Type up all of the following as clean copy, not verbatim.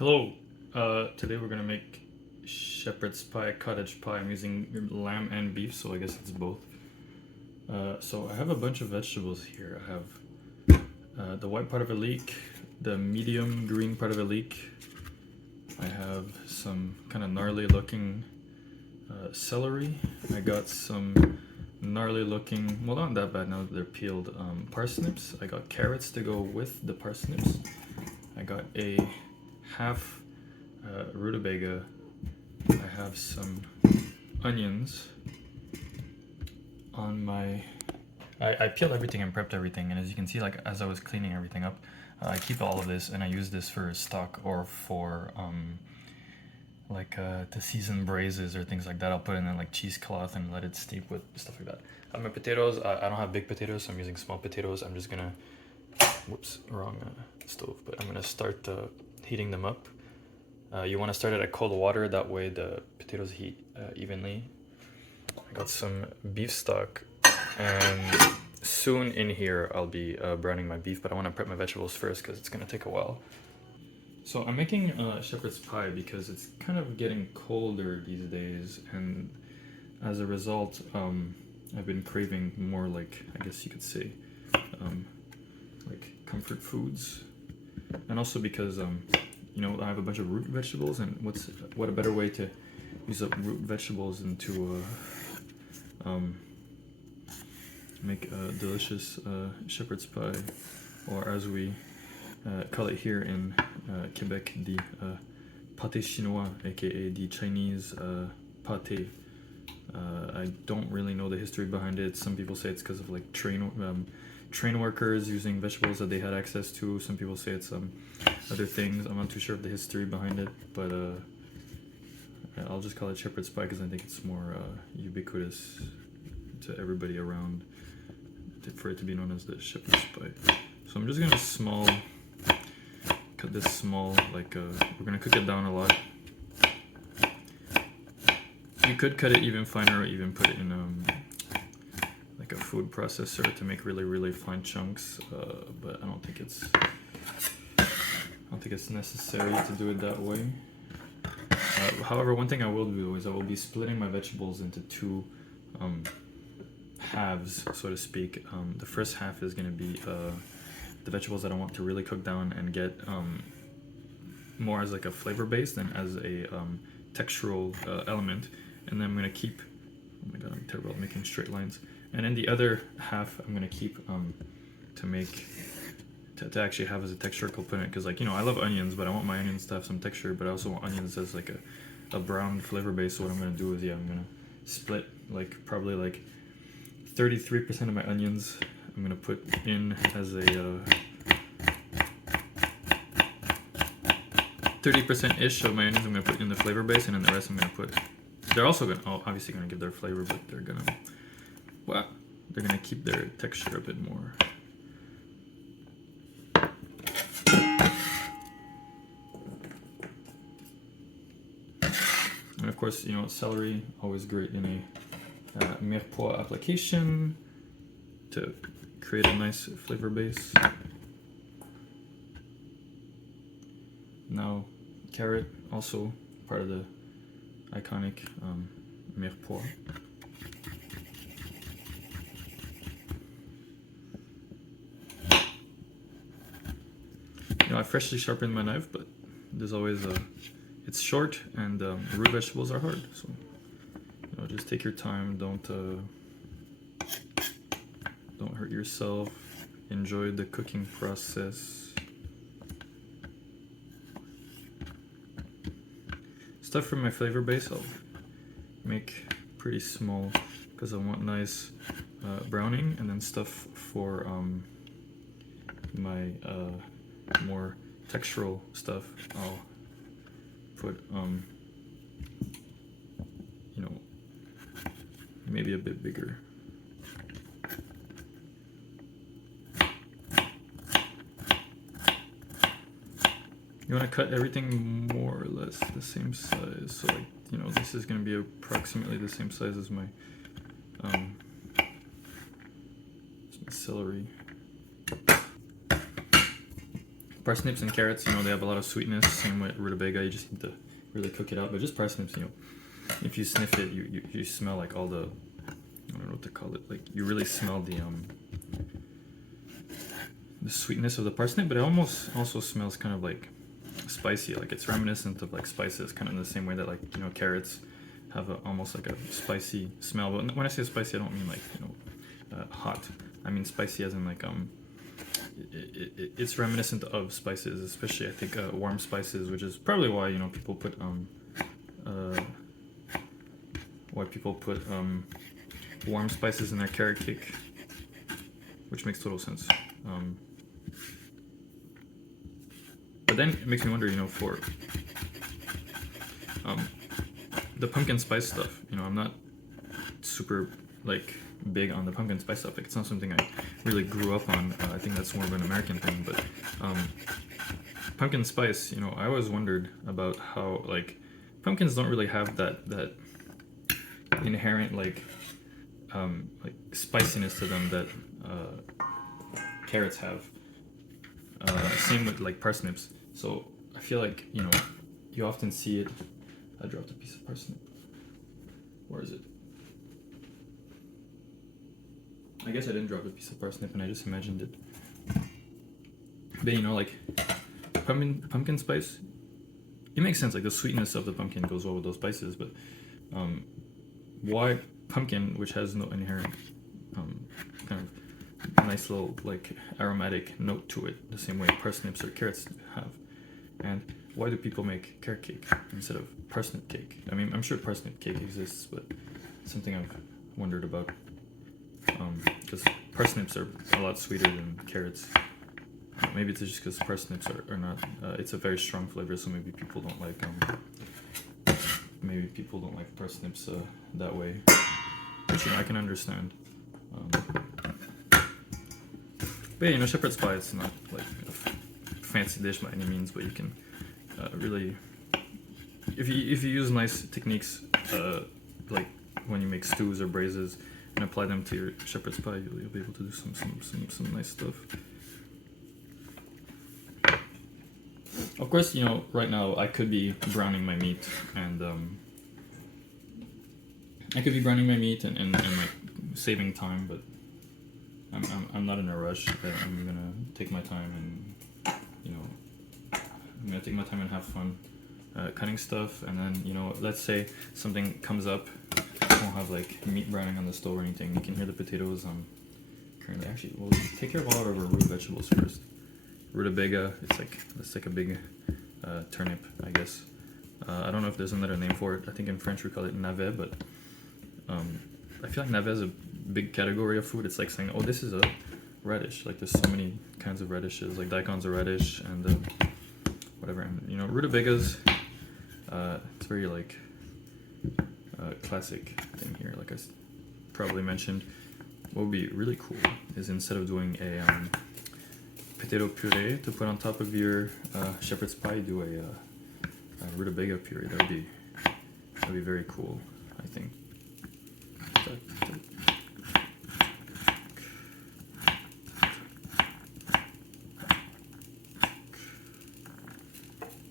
Hello. Today we're gonna make shepherd's pie, cottage pie. I'm using lamb and beef, so I guess it's both. So I have a bunch of vegetables here. I have the white part of a leek, the medium green part of a leek. I have some kind of gnarly looking celery. I got some gnarly looking, well, not that bad now that they're peeled, parsnips. I got carrots to go with the parsnips. I got a half rutabaga. I have some onions on my... I peeled everything and prepped everything, and as you can see, like as I was cleaning everything up, I keep all of this and I use this for stock or for to season braises or things like that. I'll put in like cheesecloth and let it steep with stuff like that. My potatoes, I don't have big potatoes, so I'm using small potatoes. I'm just gonna, whoops, wrong stove, but I'm gonna start heating them up. You want to start it at cold water, that way the potatoes heat evenly. I got some beef stock, and soon in here I'll be browning my beef, but I want to prep my vegetables first because it's going to take a while. So I'm making shepherd's pie because it's kind of getting colder these days, and as a result I've been craving more, like, I guess you could say, like comfort foods, and also because you know, I have a bunch of root vegetables, and what a better way to use up root vegetables than to make a delicious shepherd's pie, or as we call it here in Quebec, the pâté chinois, aka the Chinese pâté. I don't really know the history behind it. Some people say it's because of like train workers using vegetables that they had access to. Some people say it's other things. I'm not too sure of the history behind it, but I'll just call it shepherd's pie because I think it's more ubiquitous to everybody around for it to be known as the shepherd's pie. So I'm just gonna cut this small, like we're gonna cook it down a lot. You could cut it even finer, or even put it in like a food processor to make really fine chunks, but I don't think it's necessary to do it that way. However, one thing I will do is I will be splitting my vegetables into two halves, so to speak. The first half is going to be the vegetables that I want to really cook down and get more as like a flavor base than as a textural element. And then I'm going to keep, oh my god, I'm terrible at making straight lines. And then the other half I'm going to keep to actually have as a texture component, because, like, you know, I love onions, but I want my onions to have some texture, but I also want onions as like a brown flavor base. So what I'm going to do is, I'm going to split like probably like 33% of my onions I'm going to put in as a 30%-ish of my onions I'm going to put in the flavor base, and then the rest I'm going to put, they're also going to, obviously going to give their flavor, but they're going to keep their texture a bit more. And of course, you know, celery, always great in a mirepoix application to create a nice flavor base. Now, carrot, also part of the iconic mirepoix. You know, I freshly sharpened my knife, but there's always it's short, and root vegetables are hard, so, you know, just take your time. Don't hurt yourself. Enjoy the cooking process. Stuff for my flavor base I'll make pretty small because I want nice browning, and then stuff for my more textural stuff I'll put you know, maybe a bit bigger. You want to cut everything more or less the same size, so, like, you know, this is going to be approximately the same size as my celery. Parsnips and carrots, you know, they have a lot of sweetness. Same with rutabaga, you just need to really cook it out. But just parsnips, you know, if you sniff it, you smell like all the, I don't know what to call it. Like you really smell the sweetness of the parsnip, but it almost also smells kind of like spicy. Like it's reminiscent of like spices, kind of in the same way that like, you know, carrots have almost like a spicy smell. But when I say spicy, I don't mean like, you know, hot. I mean spicy as in like it's reminiscent of spices, especially I think warm spices, which is probably why, you know, people put warm spices in their carrot cake, which makes total sense. But then it makes me wonder, you know, for the pumpkin spice stuff, you know, I'm not super like big on the pumpkin spice stuff. Like, it's not something I really grew up on. I think that's more of an American thing. But pumpkin spice, you know, I always wondered about how like pumpkins don't really have that inherent like spiciness to them that carrots have. Same with like parsnips. So I feel like, you know, you often see it. I dropped a piece of parsnip. Where is it? I guess I didn't drop a piece of parsnip and I just imagined it. But you know, like pumpkin spice, it makes sense. Like the sweetness of the pumpkin goes well with those spices. But why pumpkin, which has no inherent kind of nice little like aromatic note to it, the same way parsnips or carrots have? And why do people make carrot cake instead of parsnip cake? I mean, I'm sure parsnip cake exists, but it's something I've wondered about. Because parsnips are a lot sweeter than carrots. Maybe it's just because parsnips are not. It's a very strong flavor, so maybe people don't like. Maybe people don't like parsnips that way. Which, you know, I can understand. But yeah, you know, shepherd's pie, it's not like a fancy dish by any means, but you can really, if you use nice techniques, like when you make stews or braises, and apply them to your shepherd's pie, you'll be able to do some nice stuff. Of course, you know, right now I could be browning my meat and like saving time, but I'm not in a rush. I'm gonna take my time and, you know, I'm gonna take my time and have fun cutting stuff. And then, you know, let's say something comes up, I won't have like meat browning on the stove or anything. You can hear the potatoes. Currently, actually, we'll take care of all of our root vegetables first. Rutabaga, it's like a big turnip, I guess. I don't know if there's another name for it. I think in French we call it navet, but I feel like navet is a big category of food. It's like saying, oh, this is a radish. Like there's so many kinds of radishes. Like dakon's a radish and whatever. And you know, rutabagas, it's very like classic thing here. Like I probably mentioned, what would be really cool is instead of doing a potato puree to put on top of your shepherd's pie, do a rutabaga puree. That'd be very cool, I think.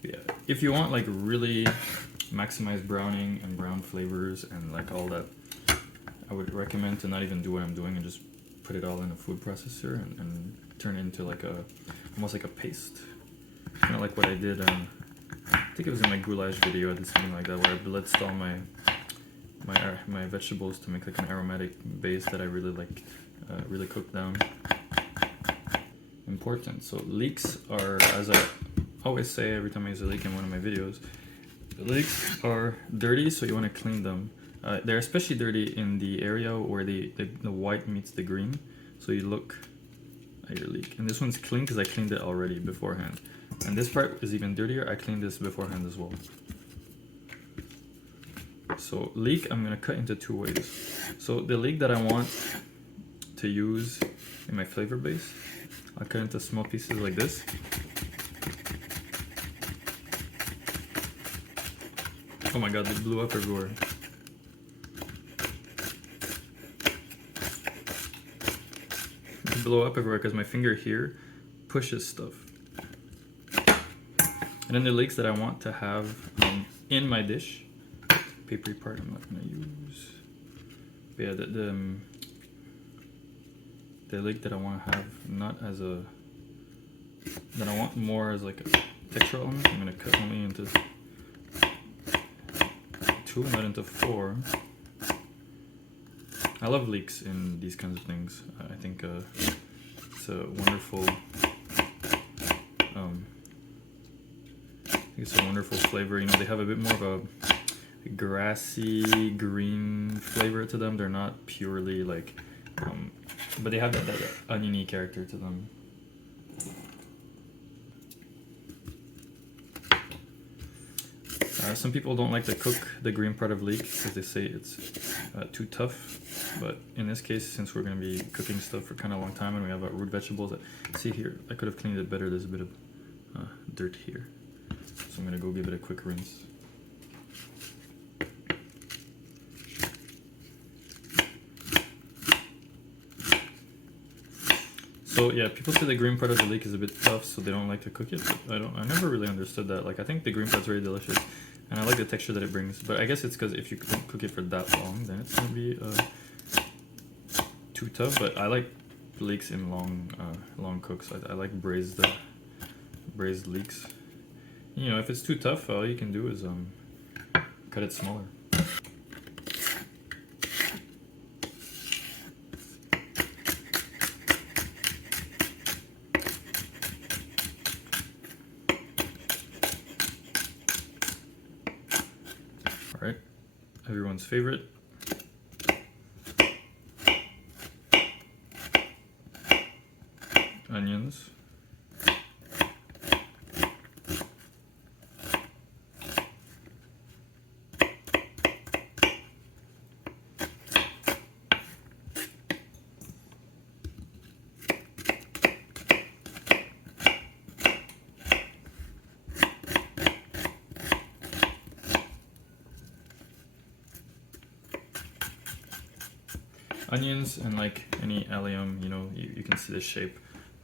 Yeah, if you want like really maximize browning and brown flavors and like all that, I would recommend to not even do what I'm doing and just put it all in a food processor and turn it into like almost like a paste. Kind of like what I did, I think it was in my goulash video, I did something like that where I blitzed all my vegetables to make like an aromatic base that I really like, really cooked down. Important. So leeks are, as I always say every time I use a leek in one of my videos, leeks are dirty, so you want to clean them. They're especially dirty in the area where the white meets the green. So you look at your leek, and this one's clean because I cleaned it already beforehand. And this part is even dirtier. I cleaned this beforehand as well. So leek, I'm gonna cut into two ways. So the leek that I want to use in my flavor base, I'll cut into small pieces like this. Oh my god, it blew up everywhere. It blew up everywhere because my finger here pushes stuff. And then the leeks that I want to have in my dish. Papery part I'm not gonna use. But yeah, the leek that I want to have not as a, that I want more as like a textural element. I'm gonna cut only into 2, not into 4. I love leeks in these kinds of things. I think it's a wonderful. It's a wonderful flavor. You know, they have a bit more of a grassy green flavor to them. They're not purely like, but they have that oniony character to them. Some people don't like to cook the green part of leek because they say it's too tough. But in this case, since we're going to be cooking stuff for kind of a long time and we have root vegetables, see here, I could have cleaned it better. There's a bit of dirt here. So I'm going to go give it a quick rinse. So yeah, people say the green part of the leek is a bit tough, so they don't like to cook it. But I never really understood that. Like, I think the green part's very delicious, and I like the texture that it brings. But I guess it's because if you don't cook it for that long, then it's gonna be too tough. But I like leeks in long cooks. I like braised leeks. You know, if it's too tough, all you can do is cut it smaller. All right, everyone's favorite. Onions. Onions, and like any allium, you know, you can see the shape.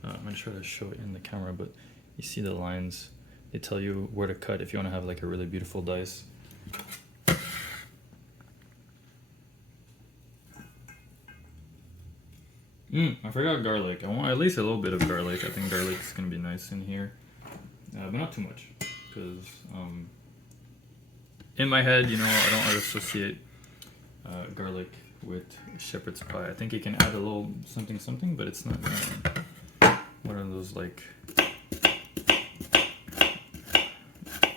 I'm gonna try to show it in the camera, but you see the lines. They tell you where to cut if you want to have like a really beautiful dice. I forgot garlic. I want at least a little bit of garlic. I think garlic is gonna be nice in here, but not too much, because in my head, you know, I don't associate garlic with shepherd's pie. I think you can add a little something, but it's not one of those like,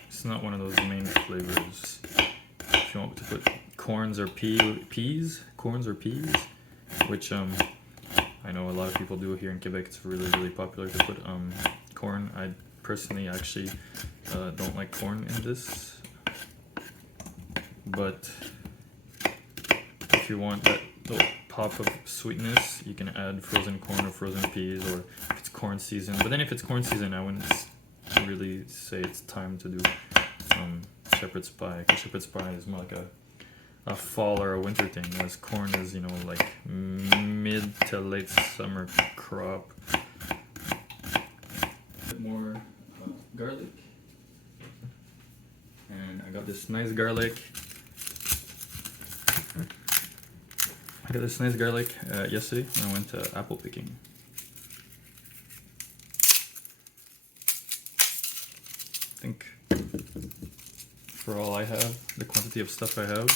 it's not one of those main flavors. If you want to put corns or peas, which I know a lot of people do here in Quebec. It's really popular to put corn. I personally actually don't like corn in this, but if you want that little pop of sweetness, you can add frozen corn or frozen peas, or if it's corn season. But then if it's corn season, I wouldn't really say it's time to do shepherd's pie, because shepherd's pie is more like a fall or a winter thing, whereas corn is, you know, like mid to late summer crop. A bit more garlic, and I got this nice garlic. Yesterday when I went apple picking. I think for all I have, the quantity of stuff I have,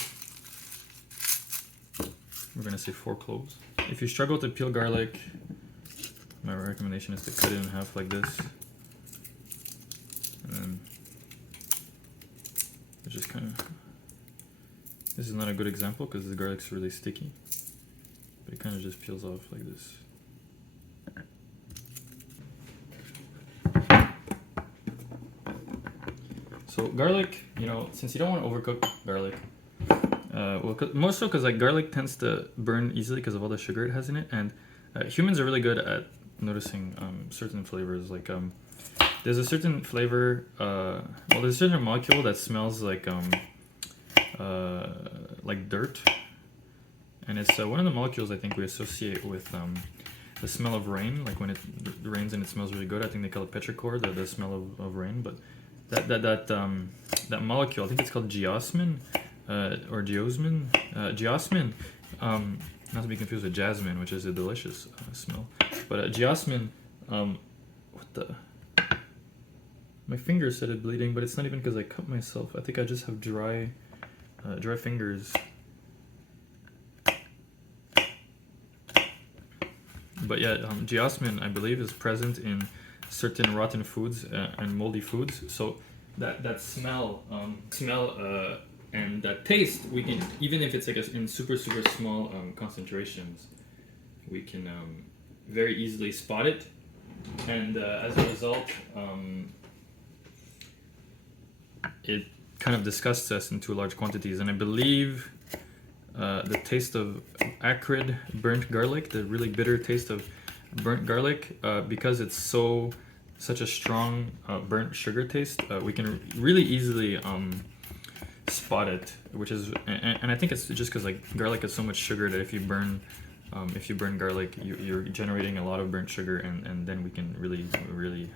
we're gonna say 4 cloves. If you struggle to peel garlic, my recommendation is to cut it in half like this, and then just kind of. This is not a good example because the garlic's really sticky. It kind of just peels off like this. So garlic, you know, since you don't want to overcook garlic, well, more so because like garlic tends to burn easily because of all the sugar it has in it, and humans are really good at noticing certain flavors. Like there's a certain flavor, there's a certain molecule that smells like dirt. And it's one of the molecules I think we associate with the smell of rain. Like when it rains and it smells really good, I think they call it petrichor, the smell of rain. But that molecule. I think it's called geosmin, or geosmin. Geosmin. Not to be confused with jasmine, which is a delicious smell. But geosmin. What the? My fingers started bleeding, but it's not even because I cut myself. I think I just have dry fingers. But yeah, geosmin, I believe, is present in certain rotten foods and moldy foods. So that smell, and that taste, we can, even if it's like in super small concentrations, we can very easily spot it. And as a result, it kind of disgusts us into large quantities. And I believe the taste of acrid burnt garlic, the really bitter taste of burnt garlic, because it's such a strong burnt sugar taste, we can really easily spot it. Which is, and I think it's just because like garlic has so much sugar that if you burn garlic, you're generating a lot of burnt sugar, and then we can really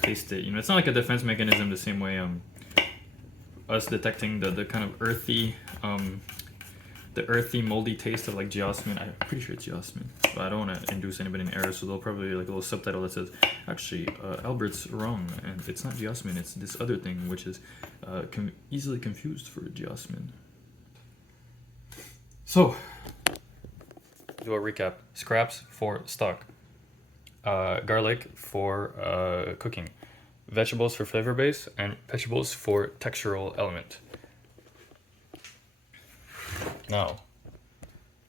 taste it. You know, it's not like a defense mechanism the same way us detecting the kind of earthy moldy taste of like geosmin. I'm pretty sure it's geosmin, but I don't want to induce anybody in error, so they'll probably like a little subtitle that says, actually, Albert's wrong, and it's not geosmin, it's this other thing, which is easily confused for geosmin. So, do a recap. Scraps for stock, garlic for cooking, vegetables for flavor base, and vegetables for textural element. Now,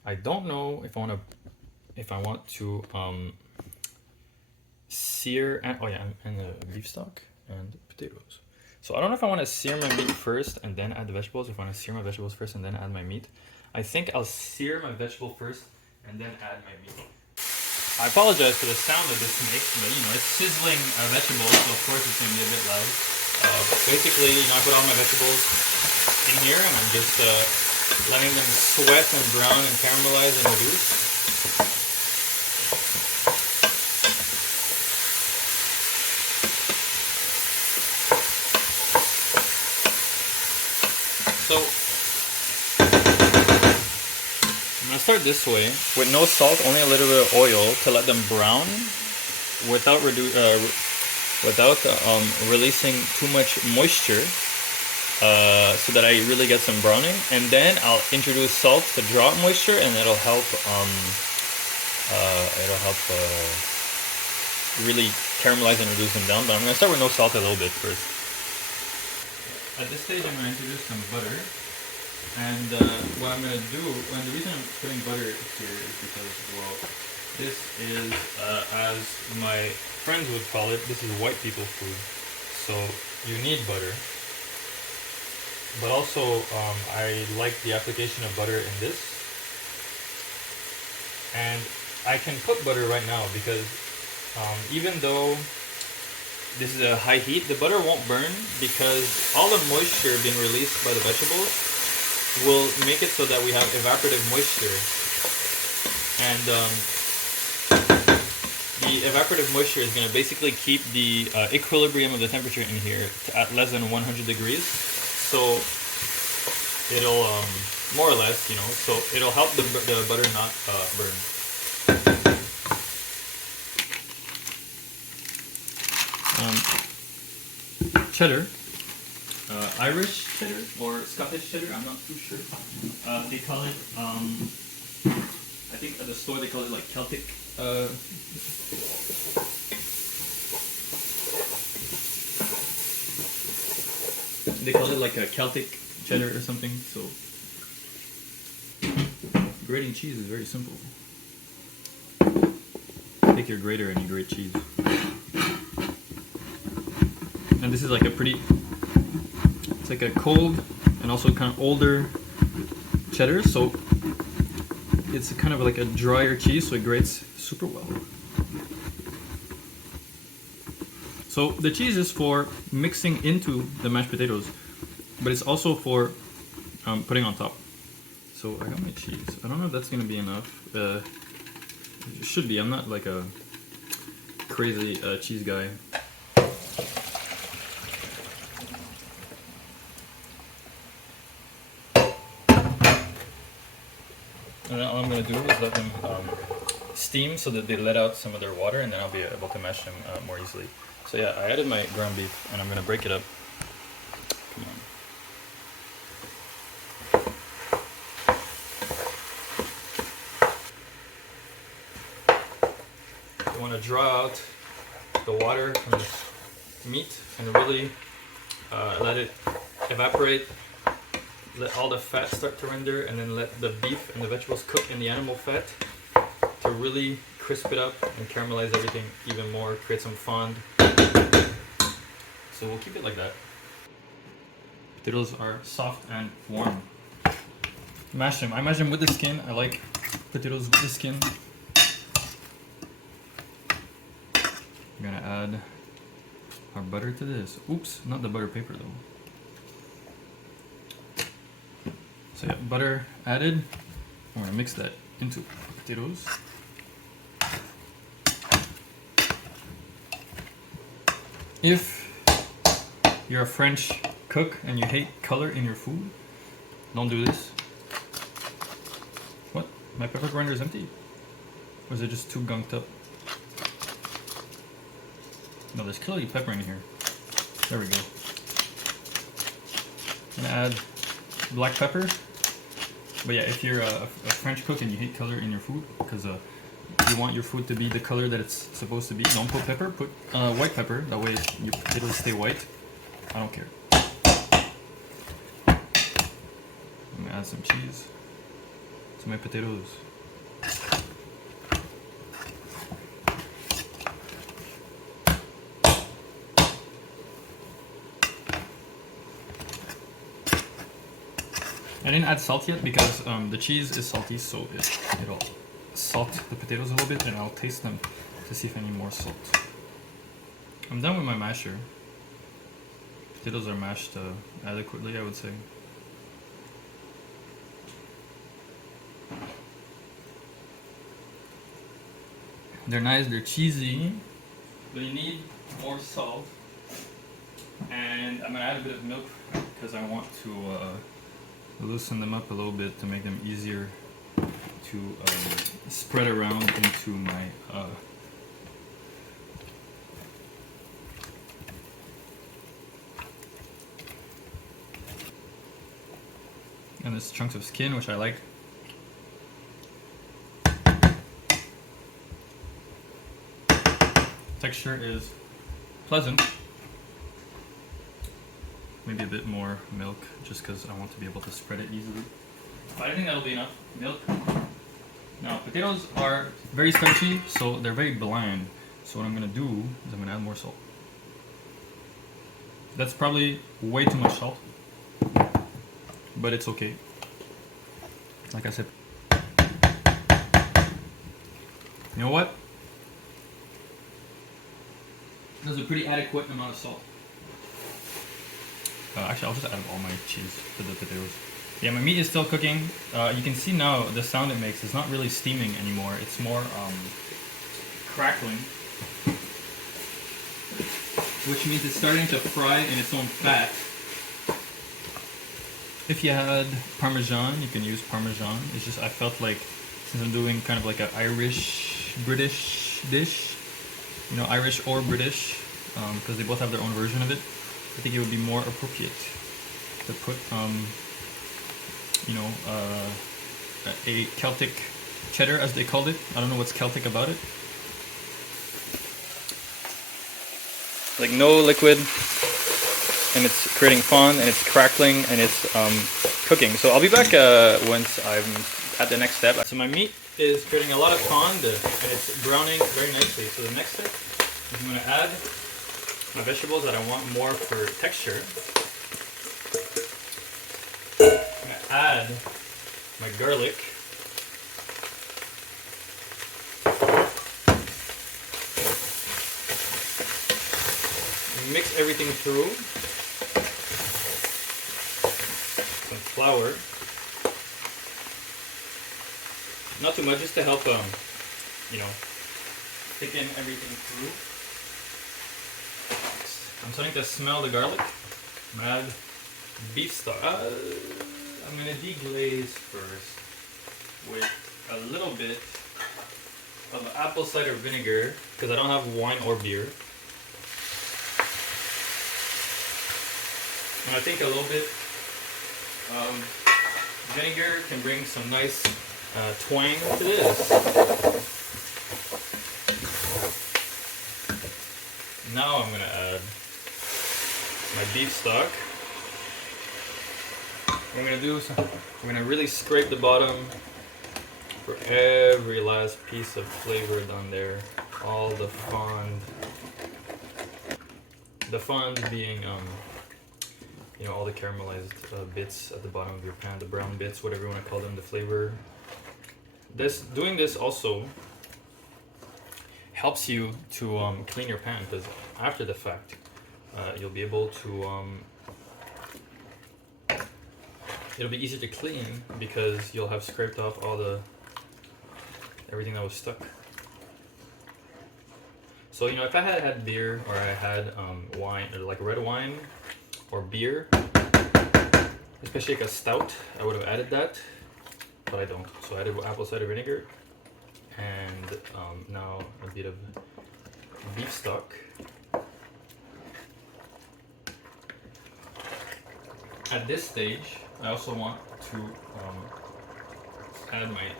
I don't know if I want to sear and the beef stock and potatoes. So I don't know if I want to sear my meat first and then add the vegetables, or if I want to sear my vegetables first and then add my meat. I think I'll sear my vegetable first and then add my meat. I apologize for the sound that this makes, but you know, it's sizzling vegetables, so of course it's going to be a bit loud. Basically, you know, I put all my vegetables in here and I'm just letting them sweat and brown and caramelize and reduce. So I'm gonna start this way with no salt, only a little bit of oil to let them brown without releasing too much moisture. So that I really get some browning, and then I'll introduce salt to draw out moisture, and it'll help really caramelize and reduce them down. But I'm gonna start with no salt a little bit first. At this stage, I'm gonna introduce some butter, and what I'm gonna do, and the reason I'm putting butter here is because, well, this is, as my friends would call it, this is white people food. So you need butter. But also, I like the application of butter in this. And I can put butter right now because even though this is a high heat, the butter won't burn because all the moisture being released by the vegetables will make it so that we have evaporative moisture. And the evaporative moisture is going to basically keep the equilibrium of the temperature in here at less than 100 degrees. So it'll, more or less, you know, so it'll help the butter not burn. Cheddar, Irish cheddar or Scottish cheddar, I'm not too sure. They call it, I think at the store they call it like Celtic. They call it like a Celtic cheddar or something. So grating cheese is very simple. Take your grater and you grate cheese. And this is like it's like a cold and also kind of older cheddar, so it's kind of like a drier cheese, so it grates super well. So the cheese is for mixing into the mashed potatoes, but it's also for putting on top. So I got my cheese. I don't know if that's gonna be enough. It should be. I'm not like a crazy cheese guy. And then all I'm going to do is let them steam so that they let out some of their water, and then I'll be able to mash them more easily. So yeah, I added my ground beef, and I'm going to break it up. Come on. You want to draw out the water from the meat and really let it evaporate. Let all the fat start to render, and then let the beef and the vegetables cook in the animal fat to really crisp it up and caramelize everything even more, create some fond. So we'll keep it like that. Potatoes are soft and warm. Mash them. I mash them with the skin. I like potatoes with the skin. I'm gonna add our butter to this. Oops, not the butter paper though. So yeah, butter added. I'm gonna mix that into potatoes. If you're a French cook and you hate color in your food, don't do this. What? My pepper grinder is empty? Or is it just too gunked up? No, there's clearly pepper in here. There we go. I'm gonna add black pepper. But yeah, if you're a French cook and you hate color in your food, because you want your food to be the color that it's supposed to be, don't put pepper, put white pepper. That way your potatoes stay white. I don't care. I'm gonna add some cheese to my potatoes. I didn't add salt yet because the cheese is salty, so it'll salt the potatoes a little bit, and I'll taste them to see if I need more salt. I'm done with my masher. Potatoes are mashed adequately, I would say. They're nice, they're cheesy, but you need more salt. And I'm gonna add a bit of milk because I want to loosen them up a little bit to make them easier to spread around into my and there's chunks of skin, which I like. Texture is pleasant. Maybe a bit more milk, just because I want to be able to spread it easily. But I think that'll be enough milk. Now, potatoes are very starchy, so they're very bland. So what I'm gonna do is I'm gonna add more salt. That's probably way too much salt, but it's okay. Like I said, you know what? There's a pretty adequate amount of salt. Actually, I'll just add all my cheese to the potatoes. Yeah, my meat is still cooking. You can see now the sound it makes. It's not really steaming anymore. It's more crackling, which means it's starting to fry in its own fat. If you had Parmesan, you can use Parmesan. It's just I felt like since I'm doing kind of like an Irish-British dish, you know, Irish or British, because they both have their own version of it, I think it would be more appropriate to put, you know, a Celtic cheddar, as they called it. I don't know what's Celtic about it. Like no liquid, and it's creating fond, and it's crackling, and it's cooking. So I'll be back once I'm at the next step. So my meat is creating a lot of fond, and it's browning very nicely. So the next step is I'm going to add my vegetables that I want more for texture. I'm going to add my garlic. Mix everything through. Some flour. Not too much, just to help, you know, thicken everything through. I'm starting to smell the garlic. I'm gonna add beef stock. I'm gonna deglaze first. with a little bit of apple cider vinegar because I don't have wine or beer. And I think a little bit vinegar can bring some nice twang to this. Now I'm gonna add my beef stock. We're gonna really scrape the bottom for every last piece of flavor down there. All the fond. The fond being you know, all the caramelized bits at the bottom of your pan, the brown bits, whatever you want to call them, the flavor. Doing this also helps you to clean your pan, because after the fact, you'll be able to, it'll be easier to clean because you'll have scraped off all everything that was stuck. So, you know, if I had beer, or I had wine, or like red wine, or beer, especially like a stout, I would have added that, but I don't. So I added apple cider vinegar, and now a bit of beef stock. At this stage, I also want to add my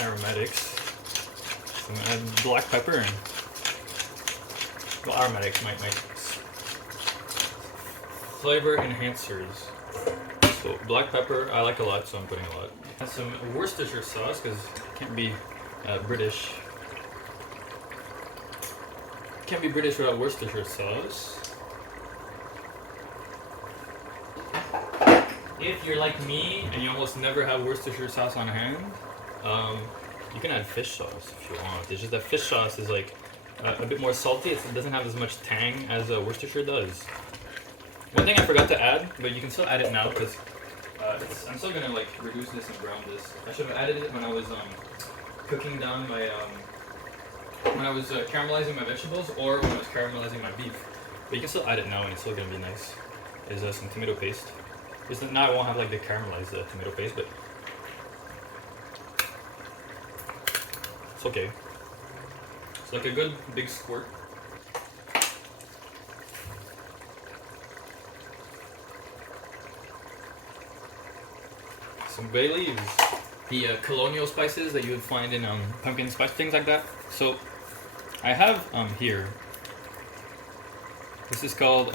aromatics. So I'm gonna add black pepper and, well, aromatics, my flavor enhancers. So black pepper, I like a lot, so I'm putting a lot. And some Worcestershire sauce, because it can't be British. Can't be British without Worcestershire sauce. If you're like me and you almost never have Worcestershire sauce on hand, you can add fish sauce if you want. It's just that fish sauce is like a bit more salty. It doesn't have as much tang as Worcestershire does. One thing I forgot to add, but you can still add it now because I'm still gonna like reduce this and brown this. I should have added it when I was cooking down my when I was caramelizing my vegetables, or when I was caramelizing my beef. But you can still add it now, and it's still gonna be nice. Is some tomato paste. Just now I won't have like the caramelized tomato paste, but it's okay. It's like a good big squirt. Some bay leaves, the colonial spices that you would find in pumpkin spice, things like that. So I have here, this is called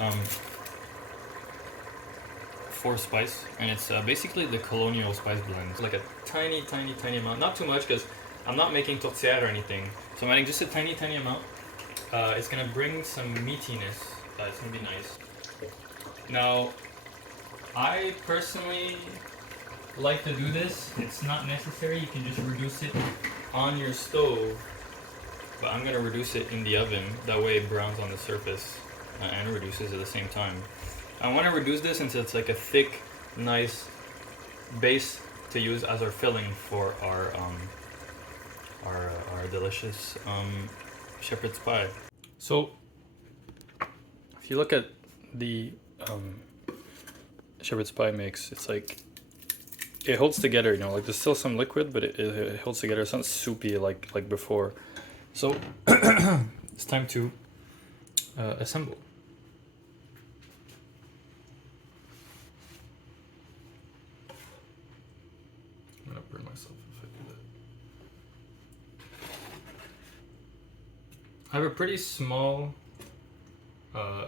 4 spice, and it's basically the colonial spice blend. It's like a tiny amount, not too much because I'm not making tourtière or anything. So I'm adding just a tiny amount. It's gonna bring some meatiness. It's gonna be nice. Now, I personally like to do this. It's not necessary. You can just reduce it on your stove, but I'm gonna reduce it in the oven. That way it browns on the surface and reduces at the same time. I want to reduce this until it's like a thick, nice base to use as our filling for our delicious shepherd's pie. So if you look at the shepherd's pie mix, it's like it holds together, you know, like there's still some liquid, but it holds together. It's not soupy like before. So it's time to assemble. I'm gonna burn myself if I do that. I have a pretty small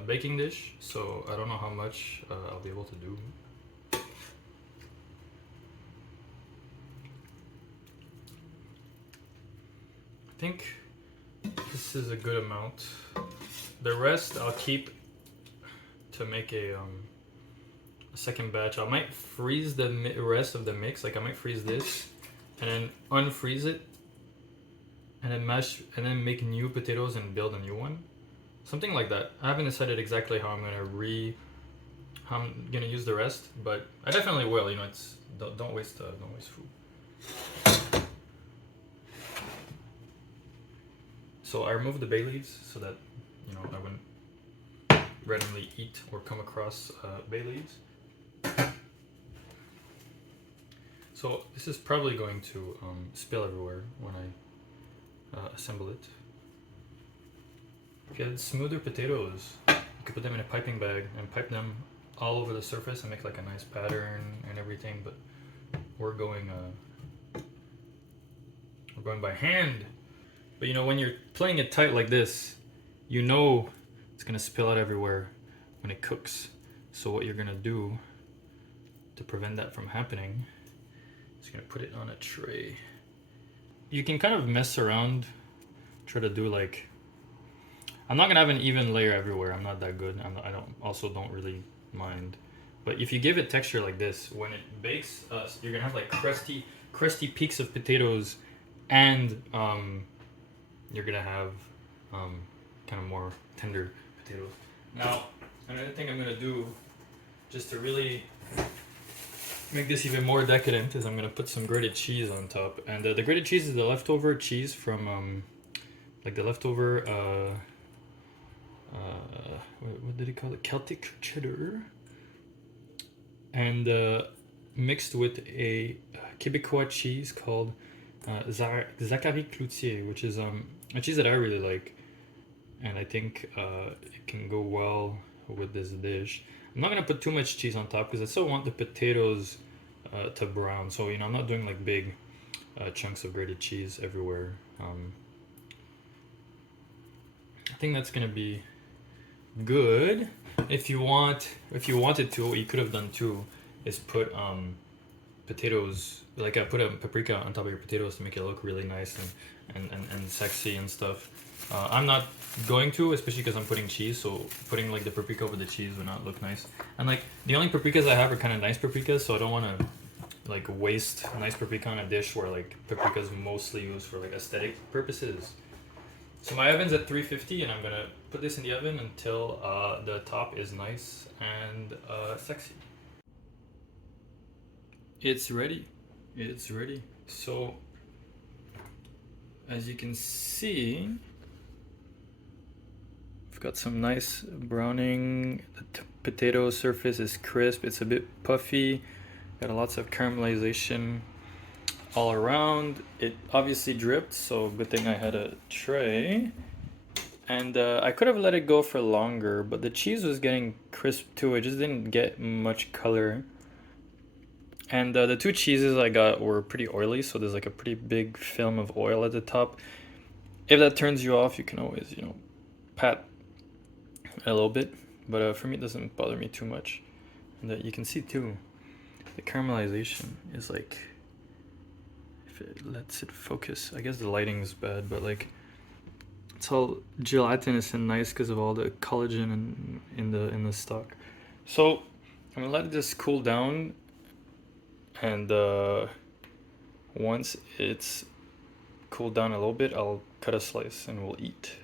baking dish, so I don't know how much I'll be able to do. I think this is a good amount. The rest I'll keep to make a second batch. I might freeze the rest of the mix. Like I might freeze this and then unfreeze it and then mash and then make new potatoes and build a new one. Something like that. I haven't decided exactly how I'm gonna use the rest, but I definitely will. You know, it's don't waste food. So I removed the bay leaves so that, you know, I wouldn't randomly eat or come across bay leaves. So this is probably going to spill everywhere when I assemble it. If you had smoother potatoes, you could put them in a piping bag and pipe them all over the surface and make like a nice pattern and everything, but we're going by hand. But you know, when you're playing it tight like this, you know it's gonna spill out everywhere when it cooks. So what you're gonna do to prevent that from happening is you're gonna put it on a tray. You can kind of mess around, try to do like, I'm not gonna have an even layer everywhere. I'm not that good. I don't really mind. But if you give it texture like this, when it bakes, you're gonna have like crusty peaks of potatoes, and you're gonna have kind of more tender potatoes. Now, another thing I'm gonna do, just to really make this even more decadent, is I'm gonna put some grated cheese on top. And the grated cheese is the leftover cheese from like the leftover what did he call it? Celtic cheddar, and mixed with a Quebecois cheese called Zachary Cloutier, which is a cheese that I really like, and I think it can go well with this dish. I'm not gonna put too much cheese on top because I still want the potatoes to brown. So you know, I'm not doing like big chunks of grated cheese everywhere. I think that's gonna be good. If you wanted to, what you could have done too is put potatoes, like I put a paprika on top of your potatoes to make it look really nice and sexy and stuff. I'm not going to, especially because I'm putting cheese, so putting like the paprika over the cheese would not look nice. And like the only paprikas I have are kind of nice paprikas, so I don't want to like waste nice paprika on a dish where like paprika is mostly used for like aesthetic purposes. So my oven's at 350, and I'm gonna put this in the oven until the top is nice and sexy. It's ready. It's ready. So as you can see, I've got some nice browning. The potato surface is crisp. It's a bit puffy. Got lots of caramelization all around. It obviously dripped, so good thing I had a tray. And I could have let it go for longer, but the cheese was getting crisp too. It just didn't get much color. And the two cheeses I got were pretty oily, so there's like a pretty big film of oil at the top. If that turns you off, you can always, you know, pat a little bit. But for me, it doesn't bother me too much. And you can see too, the caramelization is like, if it lets it focus, I guess the lighting's bad, but like it's all gelatinous and nice because of all the collagen in the stock. So I'm gonna let this cool down, and once it's cooled down a little bit, I'll cut a slice and we'll eat.